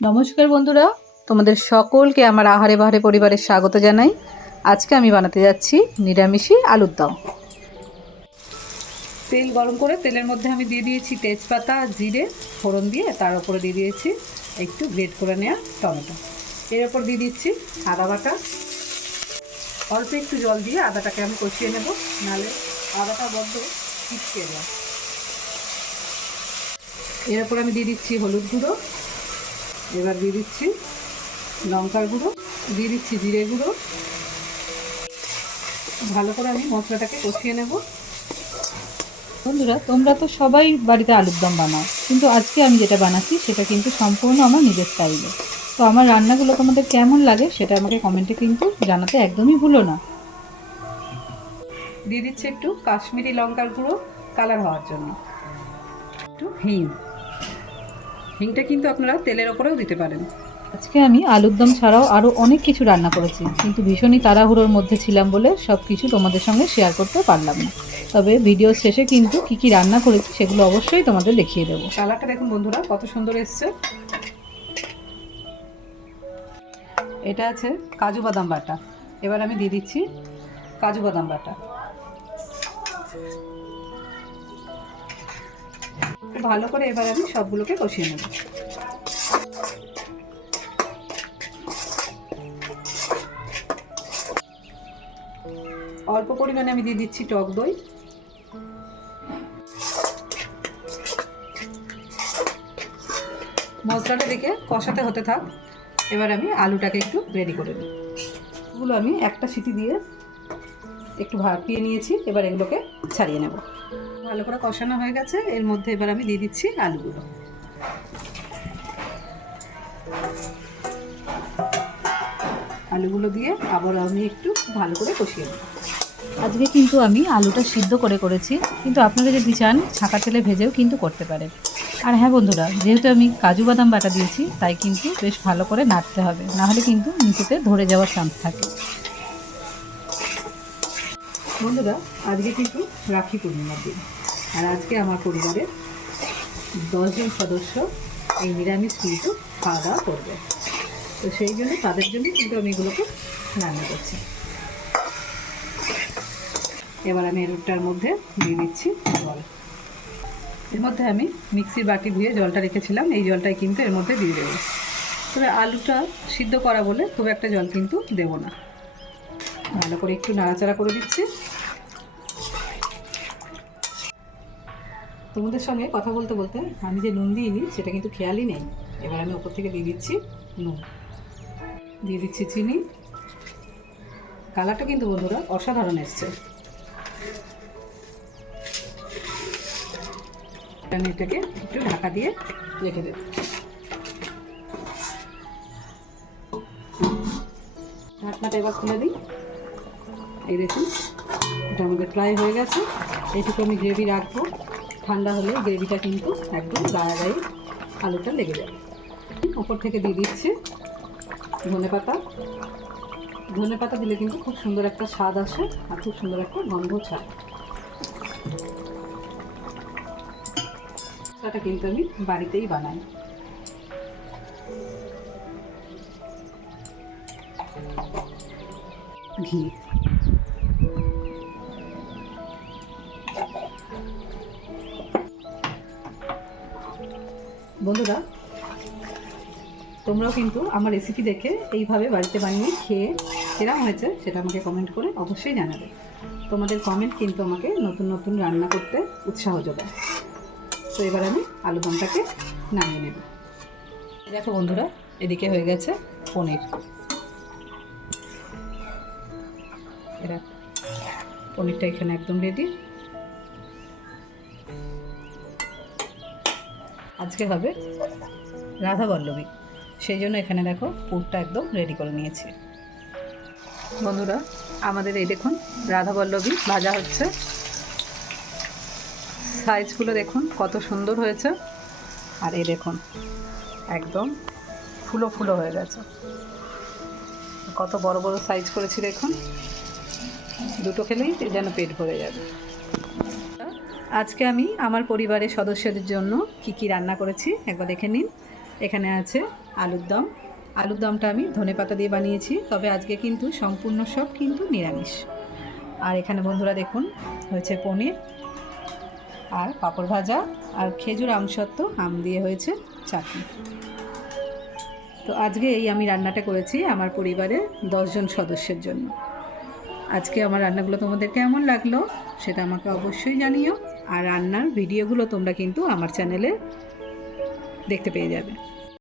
নমস্কার বন্ধুরা, তোমাদের সকলকে আমার আহারে বাহারে পরিবারের স্বাগত জানাই। আজকে আমি বানাতে যাচ্ছি নিরামিষি আলুর দম। তেল গরম করে তেলের মধ্যে আমি দিয়ে দিয়েছি তেজপাতা, জিরে, ফোড়ন দিয়ে তার উপরে দিয়ে দিয়েছি একটু গ্রেট করে নেওয়া টমেটো। এর ওপর দিয়ে দিচ্ছি আদা বাটা। অল্প একটু জল দিয়ে আদাটাকে আমি কষিয়ে নেব, নাহলে আদাটা বড্ড পিছিয়ে যায়। এর ওপর আমি দিয়ে দিচ্ছি হলুদ গুঁড়ো। এবার দিয়ে দিচ্ছি লঙ্কার গুঁড়ো দিয়ে দিচ্ছি জিরে গুঁড়ো। ভালো করে আমি মশলাটাকে কষিয়ে নেব। বন্ধুরা তোমরা তো সবাই বাড়িতে আলুর দম বানাও কিন্তু আজকে আমি যেটা বানাচ্ছি সেটা কিন্তু সম্পূর্ণ আমার নিজের স্টাইলে। তো আমার রান্নাগুলো তোমাদের কেমন লাগে সেটা আমাকে কমেন্টে কিন্তু জানাতে একদমই ভুলো না। দিয়ে দিচ্ছি একটু কাশ্মীরি লঙ্কার গুঁড়ো কালার হওয়ার জন্য। একটু হিং। হিংটা কিন্তু আপনারা তেলের ওপরেও দিতে পারেন। আজকে আমি আলুর দম ছাড়াও আরও অনেক কিছু রান্না করেছি কিন্তু ভীষণই তাড়াহুড়োর মধ্যে ছিলাম বলে সব কিছু তোমাদের সঙ্গে শেয়ার করতে পারলাম না। তবে ভিডিও শেষে কিন্তু কি কি রান্না করেছি সেগুলো অবশ্যই তোমাদের দেখিয়ে দেবো। কালারটা দেখুন বন্ধুরা কত সুন্দর এসছে। এটা আছে কাজু বাদাম বাটা। এবার আমি দিয়ে দিচ্ছি কাজু বাদাম বাটা। ভালো করে এবার আমি সবগুলোকে কষিয়ে নেব। অল্প পরিমাণে আমি দিয়ে দিচ্ছি টক দই। মশলাটা দেখে কষাতে হতে থাক। এবার আমি আলুটাকে একটু রেডি করে নিই এগুলো আমি একটা সিটি দিয়ে একটু ভাপিয়ে নিয়েছি। এবার এগুলোকে ছাড়িয়ে নেব। ভালো করে কষানো হয়ে গেছে। এর মধ্যে এবার আমি দিয়ে দিচ্ছি আলুগুলো। আলুগুলো দিয়ে আবার আমি একটু ভালো করে কষিয়ে নেব। আজকে কিন্তু আমি আলুটা সিদ্ধ করে করেছি। কিন্তু আপনারা যদি চান, ছাঁকা তেলে ভেজেও কিন্তু করতে পারেন। আর হ্যাঁ বন্ধুরা, যেহেতু আমি কাজু বাদাম বাটা দিয়েছি, তাই কিন্তু বেশ ভালো করে নাড়তে হবে। নাহলে কিন্তু নিচেতে ধরে যাওয়ার চান্স থাকে। বন্ধুরা, আজকে কিন্তু রাখি পূর্ণিমার দিন। আর আজকে আমার পরিবারের দশজন সদস্য এই নিরামিষ কিন্তু খাওয়া দাওয়া করবে। তো সেই জন্য তাদের জন্য কিন্তু আমি এগুলোকে রান্না করছি। এবার আমি এরটার মধ্যে দিয়ে দিচ্ছি জল। এর মধ্যে আমি মিক্সির বাটি ধুয়ে জলটা রেখেছিলাম, এই জলটাই কিন্তু এর মধ্যে দিয়ে দেবো। তবে আলুটা সিদ্ধ করা বলে খুব একটা জল কিন্তু দেবো না। ভালো করে একটু নাড়াচাড়া করে দিচ্ছি। তোমাদের সঙ্গে কথা বলতে বলতে আমি যে নুন দিইনি, সেটা কিন্তু খেয়ালই নেই। এবার আমি ওপর থেকে দিয়ে দিচ্ছি নুন। দিয়ে দিচ্ছি চিনি। কালারটা কিন্তু বন্ধুরা অসাধারণ এসছে। আমি এটাকে একটু ঢাকা দিয়ে রেখে দেব। ঢাকনাটা এবার খুলে দিই। এই দেখুন, এটা আমাদের প্রায় হয়ে গেছে। এইটুকু আমি গ্রেভি রাখব। ঠান্ডা হলে গ্রেভিটা কিন্তু একদম গায়ে গায়ে আলুটা লেগে যাবে। ওপর থেকে দিয়ে দিচ্ছি ধনে পাতা। ধনে পাতা দিলে কিন্তু খুব সুন্দর একটা স্বাদ আসে আর খুব সুন্দর একটা গন্ধ ছাড়ে। সেটা কিন্তু আমি বাড়িতেই বানাই। ঘি। বন্ধুরা, তোমরাও কিন্তু আমার রেসিপি দেখে এইভাবে বাড়িতে বানিয়ে খেয়ে কেরাম হয়েছে সেটা আমাকে কমেন্ট করে অবশ্যই জানাবে। তোমাদের কমেন্ট কিন্তু আমাকে নতুন নতুন রান্না করতে উৎসাহ যোগায়। তো এবার আমি আলু দমটাকে নামিয়ে নেব। দেখো বন্ধুরা, এদিকে হয়ে গেছে পনির। এরা পনিরটা এখানে একদম রেডি আজকে হবে রাধা বল্লভী সেই জন্য এখানে দেখো পুরটা একদম রেডি করে নিয়েছি। বন্ধুরা, আমাদের এই দেখুন রাধা বল্লভী ভাজা হচ্ছে। সাইজগুলো দেখুন কত সুন্দর হয়েছে। আর এই দেখুন, একদম ফুলো ফুলো হয়ে গেছে। কত বড় বড় সাইজ করেছি দেখুন। দুটো খেলেই যেন পেট ভরে যাবে। আজকে আমি আমার পরিবারের সদস্যদের জন্য কি কি রান্না করেছি, একবার দেখে নিন। এখানে আছে আলুর দম। আলুর দমটা আমি ধনে পাতা দিয়ে বানিয়েছি, তবে আজকে কিন্তু সম্পূর্ণ সব কিন্তু নিরামিষ। আর এখানে বন্ধুরা দেখুন, হয়েছে পনির আর পাঁপড় ভাজা আর খেজুর আমসত্ত্ব, আম দিয়ে হয়েছে চাটনি। তো আজকে এই আমি রান্নাটা করেছি আমার পরিবারের দশজন সদস্যের জন্য। আজকে আমার রান্নাগুলো তোমাদের কেমন লাগল সেটা আমাকে অবশ্যই জানিও। আর রান্নার ভিডিওগুলো তোমরা কিন্তু আমার চ্যানেলে দেখতে পেয়ে যাবে।